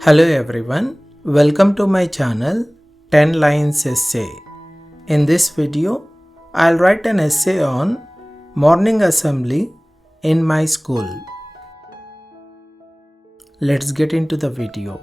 Hello everyone, welcome to my channel 10 Lines Essay. In this video, I'll write an essay on morning assembly in my school. Let's get into the video.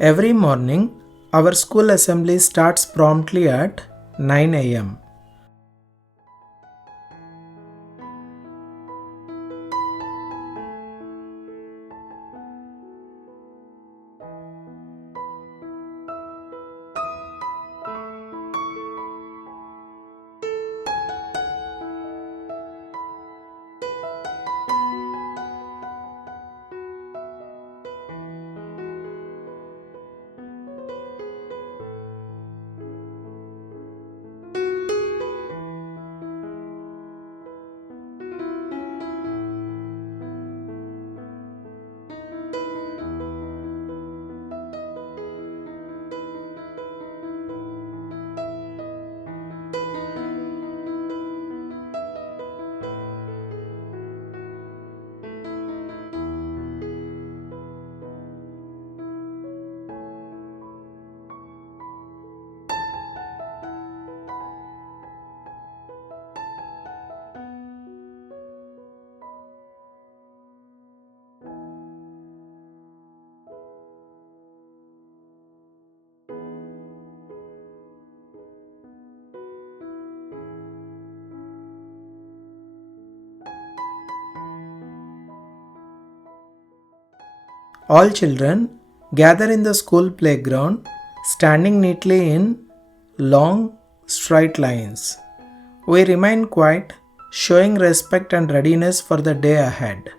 Every morning, our school assembly starts promptly at 9 am. All children gather in the school playground, standing neatly in long, straight lines. We remain quiet, showing respect and readiness for the day ahead.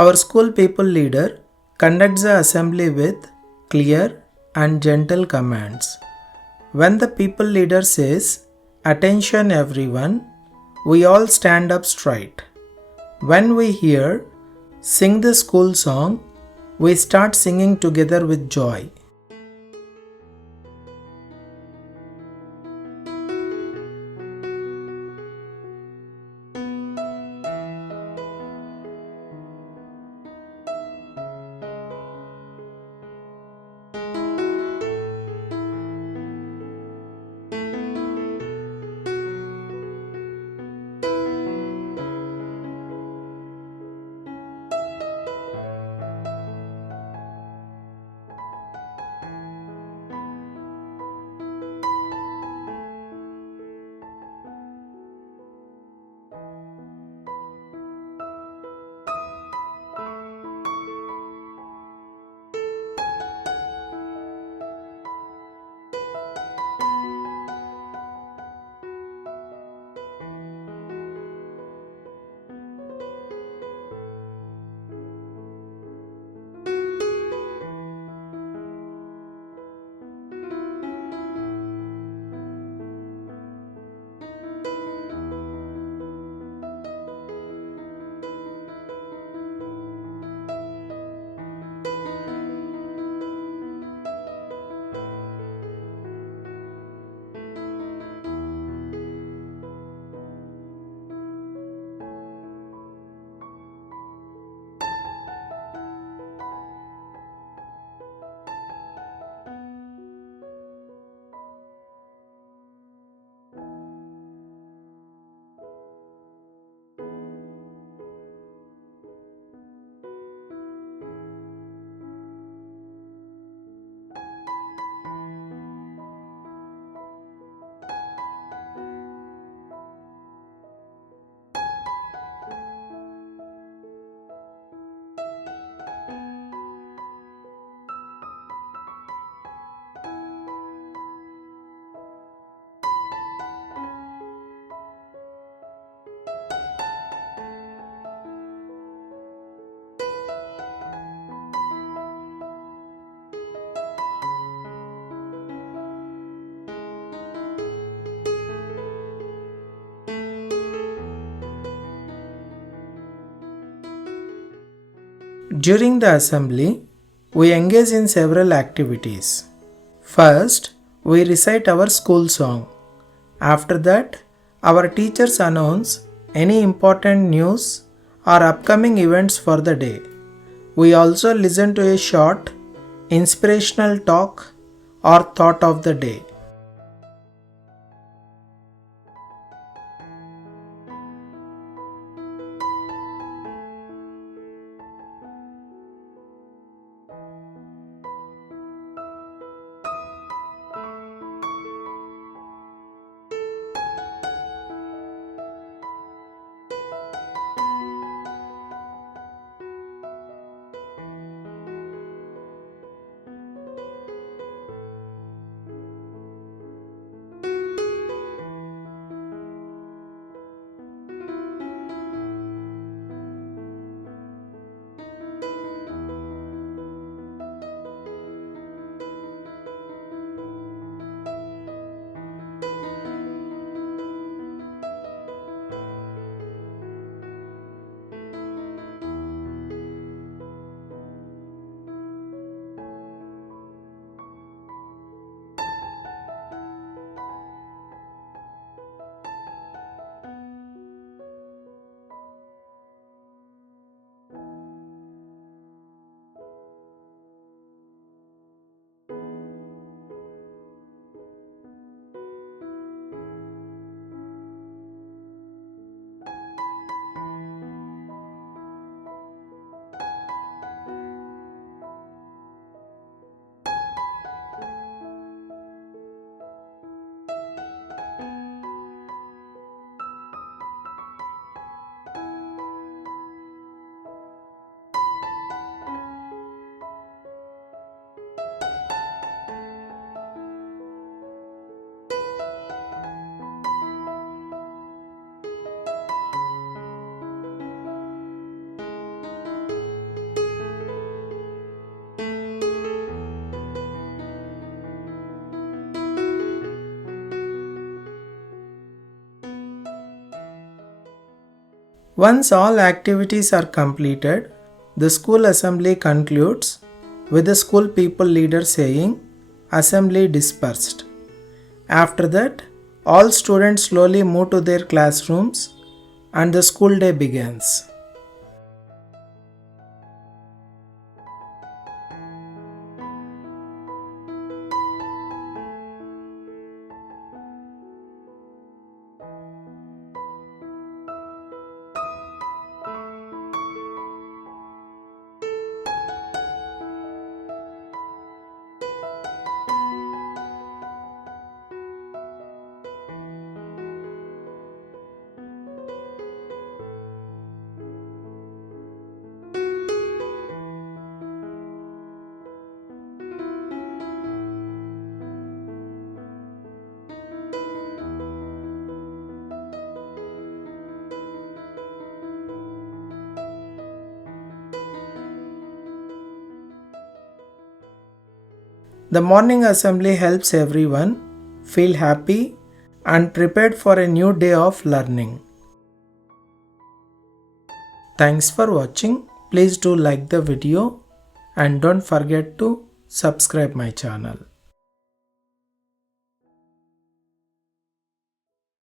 Our school people leader conducts the assembly with clear and gentle commands. When the people leader says, "Attention everyone," we all stand up straight. When we hear, "Sing the school song," we start singing together with joy. During the assembly, we engage in several activities. First, we recite our school song. After that, our teachers announce any important news or upcoming events for the day. We also listen to a short, inspirational talk or thought of the day. Once all activities are completed, the school assembly concludes with the school people leader saying, "Assembly dispersed." After that, all students slowly move to their classrooms and the school day begins. The morning assembly helps everyone feel happy and prepared for a new day of learning. Thanks for watching. Please do like the video and don't forget to subscribe my channel.